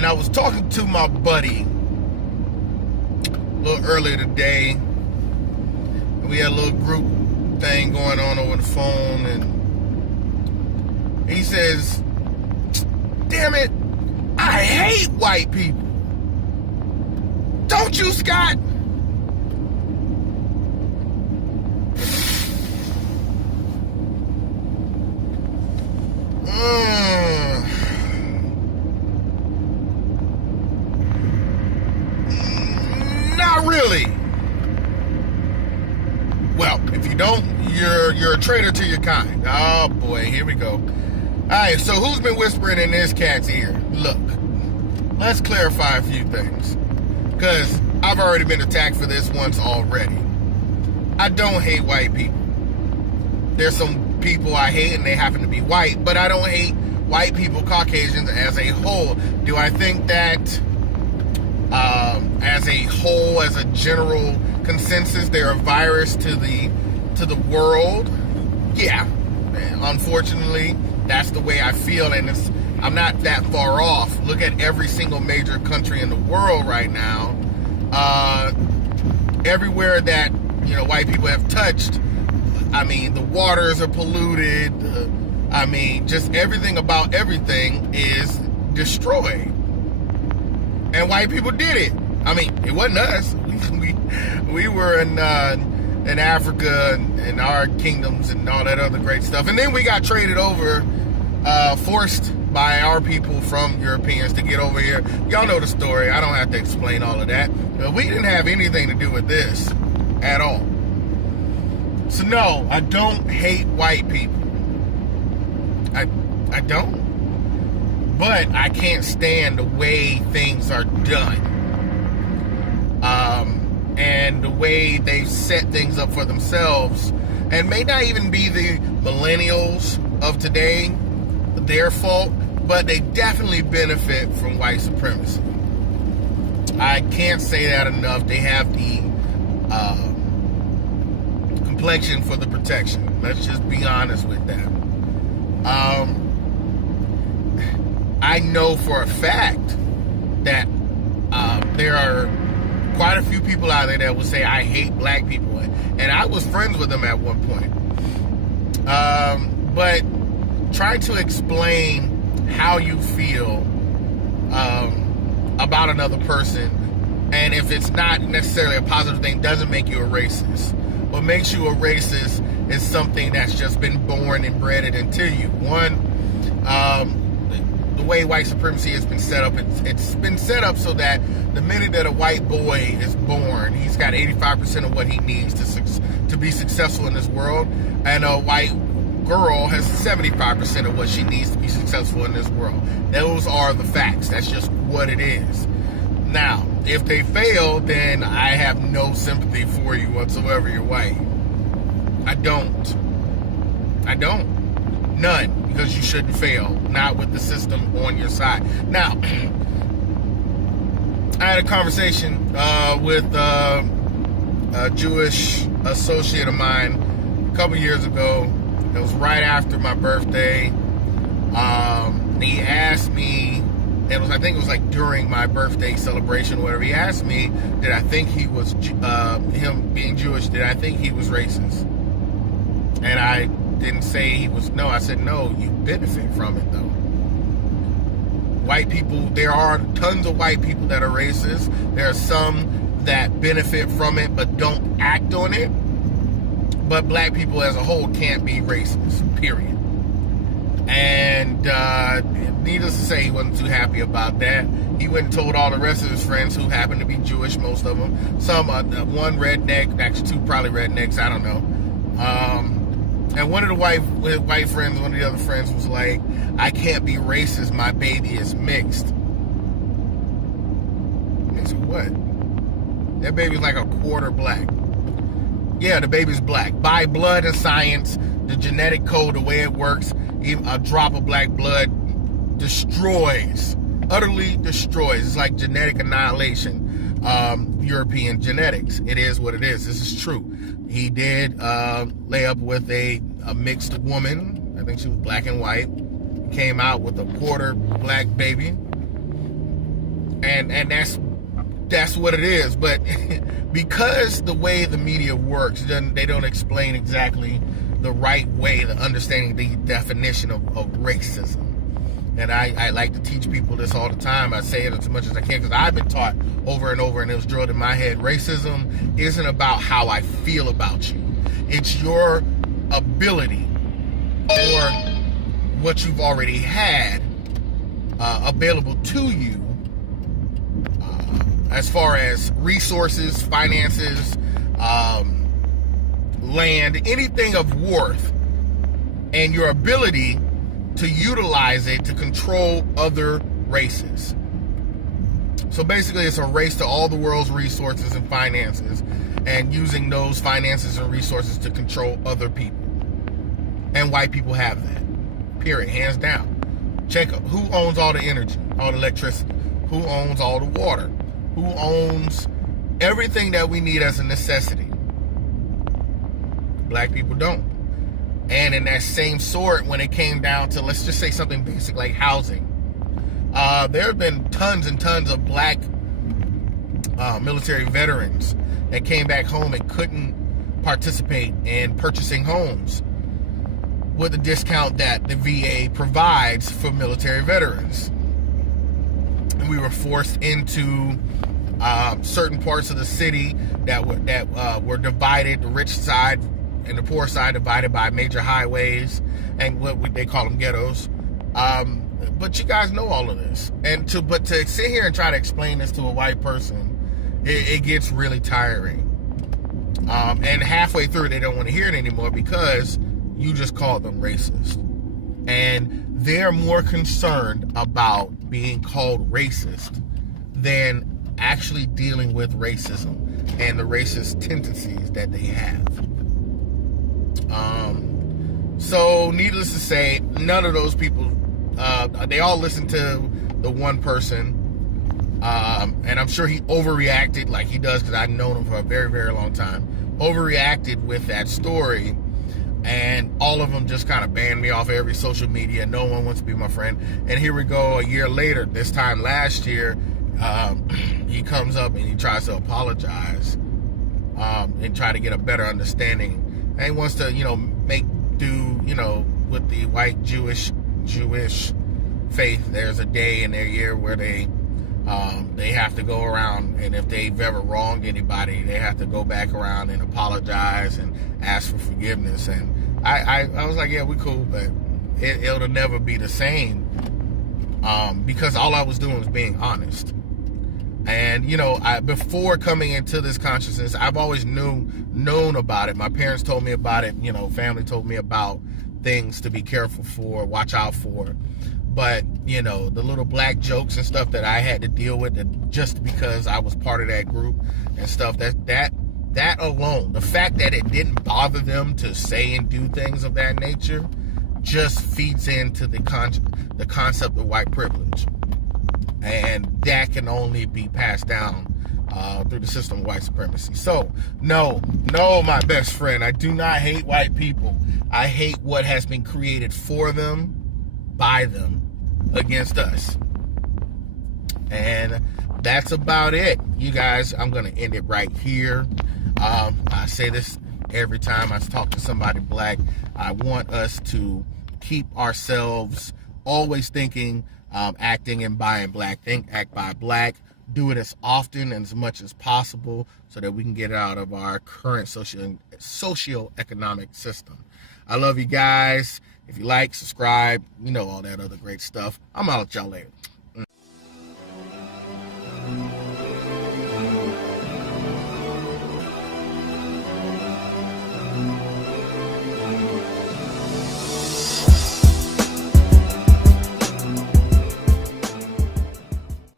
And I was talking to my buddy a little earlier today. We had a little group thing going on over the phone, and he says, damn it, I hate white people. Don't you, Scott? Not really. Well, if you don't, you're a traitor to your kind. Oh boy, here we go. Alright, so who's been whispering in this cat's ear? Look, let's clarify a few things. Because I've already been attacked for this once already. I don't hate white people. There's some people I hate and they happen to be white, but I don't hate white people, Caucasians as a whole. Do I think that as a whole, as a general consensus, they're a virus to the world? Yeah. Unfortunately, that's the way I feel, and I'm not that far off. Look at every single major country in the world right now. Everywhere that white people have touched, I mean, the waters are polluted. I mean, just everything about everything is destroyed, and white people did it. I mean, it wasn't us. We were in Africa and our kingdoms and all that other great stuff, and then we got traded over, forced by our people from Europeans to get over here. Y'all know the story. I don't have to explain all of that. But we didn't have anything to do with this at all. So no, I don't hate white people. I don't. But I can't stand the way things are done. And the way they set things up for themselves, and may not even be the millennials of today, their fault, but they definitely benefit from white supremacy. I can't say that enough. They have the complexion for the protection. Let's just be honest with that. I know for a fact that there are quite a few people out there that will say, I hate black people. And I was friends with them at one point. But try to explain how you feel about another person, and if it's not necessarily a positive thing, doesn't make you a racist. What makes you a racist is something that's just been born and bred into you. One, the way white supremacy has been set up, it's been set up so that the minute that a white boy is born, he's got 85% of what he needs to be successful in this world, and a white girl has 75% of what she needs to be successful in this world. Those are the facts. That's just what it is. Now, if they fail, then I have no sympathy for you whatsoever. You're white. I don't. None. Because you shouldn't fail. Not with the system on your side. Now, I had a conversation with a Jewish associate of mine a couple years ago. It was right after my birthday. He asked me, I think it was like during my birthday celebration or whatever, he asked me, did I think he was, him being Jewish, did I think he was racist? And I didn't say he was, no, I said, no, you benefit from it though. White people, there are tons of white people that are racist. There are some that benefit from it but don't act on it. But black people as a whole can't be racist, period. And needless to say, he wasn't too happy about that. He went and told all the rest of his friends, who happened to be Jewish, most of them. Some, one redneck, actually two probably rednecks, I don't know. And one of the white friends, one of the other friends was like, I can't be racist, my baby is mixed. I said, what? That baby's like a quarter black. Yeah, the baby's black. By blood and science, the genetic code, the way it works, even a drop of black blood destroys, utterly destroys. It's like genetic annihilation. European genetics. It is what it is. This is true. He did lay up with a mixed woman. I think she was black and white. Came out with a quarter black baby. and that's what it is. But because the way the media works, they don't explain exactly the right way, the understanding the definition of racism. And I like to teach people this all the time. I say it as much as I can because I've been taught over and over, and it was drilled in my head. Racism isn't about how I feel about you. It's your ability or what you've already had available to you as far as resources, finances, land, anything of worth, and your ability to utilize it to control other races. So basically, it's a race to all the world's resources and finances, and using those finances and resources to control other people. And white people have that. Period. Hands down. Check up who owns all the energy, all the electricity, who owns all the water, who owns everything that we need as a necessity. Black people don't. And in that same sort, when it came down to, let's just say something basic like housing, there have been tons and tons of black military veterans that came back home and couldn't participate in purchasing homes with the discount that the VA provides for military veterans. And we were forced into certain parts of the city that were divided, the rich side and the poor side divided by major highways and what they call them ghettos. But you guys know all of this. But to sit here and try to explain this to a white person, it gets really tiring. And halfway through, they don't want to hear it anymore because you just called them racist. And they're more concerned about being called racist than actually dealing with racism and the racist tendencies that they have. So needless to say, none of those people, they all listen to the one person, and I'm sure he overreacted like he does because I've known him for a very, very long time, overreacted with that story, and all of them just kind of banned me off of every social media. No one wants to be my friend. And here we go, a year later, this time last year, he comes up and he tries to apologize and try to get a better understanding. And he wants to, make do, with the white Jewish faith. There's a day in their year where they have to go around, and if they've ever wronged anybody, they have to go back around and apologize and ask for forgiveness. And I was like, yeah, we cool, but it'll never be the same because all I was doing was being honest. And, before coming into this consciousness, I've always known about it. My parents told me about it. Family told me about things to be careful for, watch out for. But, the little black jokes and stuff that I had to deal with just because I was part of that group and stuff, that alone, the fact that it didn't bother them to say and do things of that nature just feeds into the concept of white privilege. And that can only be passed down through the system of white supremacy. So, no, my best friend, I do not hate white people. I hate what has been created for them, by them, against us. And that's about it. You guys, I'm going to end it right here. I say this every time I talk to somebody black. I want us to keep ourselves always thinking, acting and buying black. Think, act, buy black. Do it as often and as much as possible so that we can get out of our current socio-economic system. I love you guys. If you like, subscribe, all that other great stuff. I'm out at y'all later.